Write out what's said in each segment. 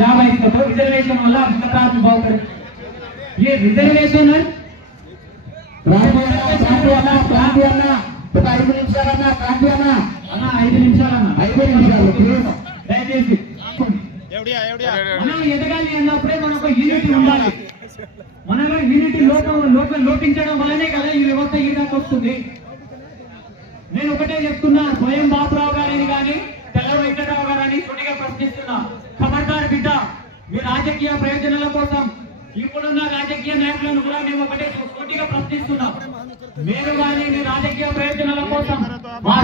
जाब आएगा रिजर्वेशन वाला आदमी बागपड़े ये रिजर्वेशन है దయచేసి మనం ఎదగాలి అన్నప్పుడే మనకు యూనిటీ ఉండాలి. మనలో యూనిటీ లోపించడం వల్లనే కదా ఈ వ్యవస్థ ఈ దాకా వస్తుంది. నేను ఒకటే చెప్తున్నా, స్వయం బాపురావు గారిని కానీ తెల్ల వెంకటరావు గారని సూటిగా ప్రశ్నిస్తున్నా. ఖబర్దార్ బిడ్డ, మీ రాజకీయ ప్రయోజనాల కోసం ఇప్పుడున్న రాజకీయ నాయకులను కూడా మేము ఒకటే సూటిగా ప్రశ్నిస్తున్నాం. మీరు కానీ మీ రాజకీయ ప్రయోజనాల కోసం మా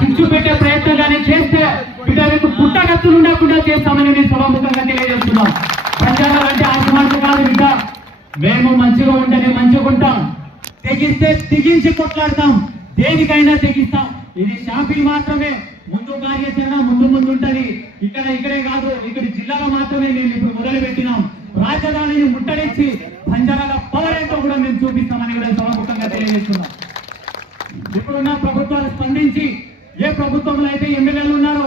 చిచ్చు పెట్టే ప్రయత్నం కానీ చేస్తే బిడ్డ మీకు పుట్టగత్తులు ఉండకుండా చేస్తామని మేము సభాముఖంగా తెలియజేస్తున్నాం. ప్రజలు అంటే ఆశమార్గం కాదు బిడ్డ, మేము మంచిగా ఉంటేనే మంచిగా ఉంటాం, తెగిస్తే తెగించి కొట్లాడతాం, దేనికైనా తెగిస్తాం. ఇది షాపింగ్ మాత్రమే, ముందు కార్యాచరణ ముందు ఉంటది. ఇక్కడే కాదు, ఇక్కడ జిల్లాలో మాత్రమే మేము ఇప్పుడు మొదలు పెట్టినాం. రాజధానిని ముట్టడించి పంజరాల పవర్ ఏంటో కూడా మేము చూపిస్తామని కూడా సభాముఖంగా తెలియజేస్తున్నాం. ఇప్పుడున్న ప్రభుత్వాలు స్పందించి, ఏ ప్రభుత్వంలో అయితే ఎమ్మెల్యేలు ఉన్నారో,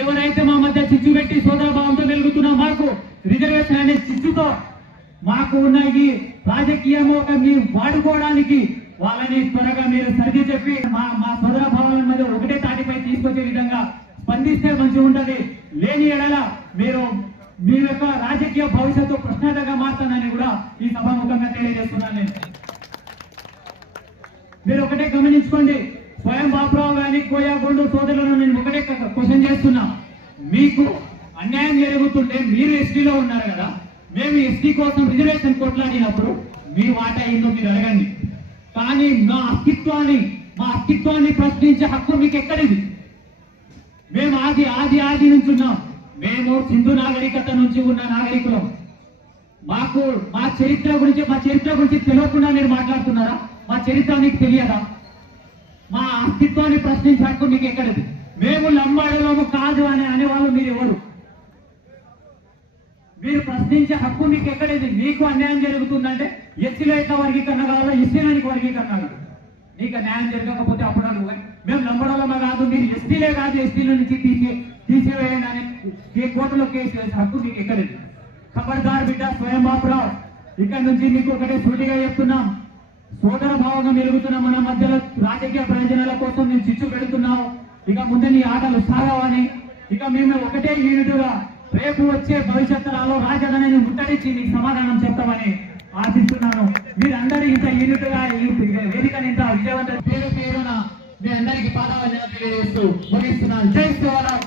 ఎవరైతే మా మధ్య చిచ్చు పెట్టి సోదరభావంతో వెలుగుతున్నా మాకు రిజర్వేషన్ అనే చిచ్చుతో మాకు ఉన్న ఈ రాజకీయము మీరు వాడుకోవడానికి వాళ్ళని త్వరగా మీరు సర్ది చెప్పి మా సోదర భావాల మధ్య ఒకటే తాటిపై తీసుకొచ్చే విధంగా స్పందిస్తే మంచిగా ఉంటది. లేని ఎడల మీరు మీ యొక్క రాజకీయ భవిష్యత్తు ప్రశ్నార్థంగా మారుతానని కూడా ఈ సభాముఖంగా తెలియజేస్తున్నాను. నేను మీరు ఒకటే గమనించుకోండి, స్వయం బాపురావు గాని కోయాగొండు సోదరులను నేను ఒకటే క్వశ్చన్ చేస్తున్నా. మీకు అన్యాయం జరుగుతుంటే మీరు ఎస్టీలో ఉన్నారు కదా, మేము ఎస్టీ కోసం రిజర్వేషన్ కొట్లాడినప్పుడు మీ వాటా ఏందో మీరు అడగండి. కానీ మా అస్తిత్వాన్ని ప్రశ్నించే హక్కు మీకు ఎక్కడిది? మేము ఆది నుంచి ఉన్నాం. మేము సింధు నాగరికత నుంచి ఉన్న నాగరికులం. మాకు మా చరిత్ర గురించి తెలియకుండా మీరు మాట్లాడుతున్నారా? మా చరిత్ర మీకు తెలియదా? మా అస్తిత్వాన్ని ప్రశ్నించే హక్కు మీకు ఎక్కడిది? మేము లంబాడలోము కాదు అని అనేవాళ్ళు మీరు ఎవరు? మీరు ప్రశ్నించే హక్కు మీకు ఎక్కడేది? మీకు అన్యాయం జరుగుతుందంటే ఎస్సీలో ఎట్లా వర్గీకరణ కావాలా, ఎస్సీలోనికి వర్గీకరణ కాదు. నీకు న్యాయం జరగకపోతే అప్పుడు నువ్వు మేము లంబడలమే కాదు, మీరు ఎస్టీలే కాదు, ఎస్టీలో నుంచి తీసివేయండి అని కోర్టులో కేసు వేసే హక్కు మీకు ఎక్కడేది? ఖబర్దార్ బిడ్డ, స్వయం బాపురావు, ఇక్కడ నుంచి మీకు ఒకటే సూటిగా చెప్తున్నాం. సోదర భావంగా మెరుగుతున్న మన మధ్యలో రాజకీయ ప్రయోజనాల కోసం మేము చిచ్చు పెడుతున్నాం. ఇక ముందు నీ ఆటలు సాగవని, ఇక మేము ఒకటే యూనిట్గా రేపు వచ్చే భవిష్యత్తులో రాజధానిని ముట్టడించి నీకు సమాధానం చెప్తామని ఆశిస్తున్నాను. మీరందరూ ఇంత యూనిట్ గా ఈ వేదికని ఇంత విజయవంతం పేరున మీ అందరికీ పాదావందనం తెలియజేస్తూ ముగిస్తున్నాను. జై శ్రీరామ్.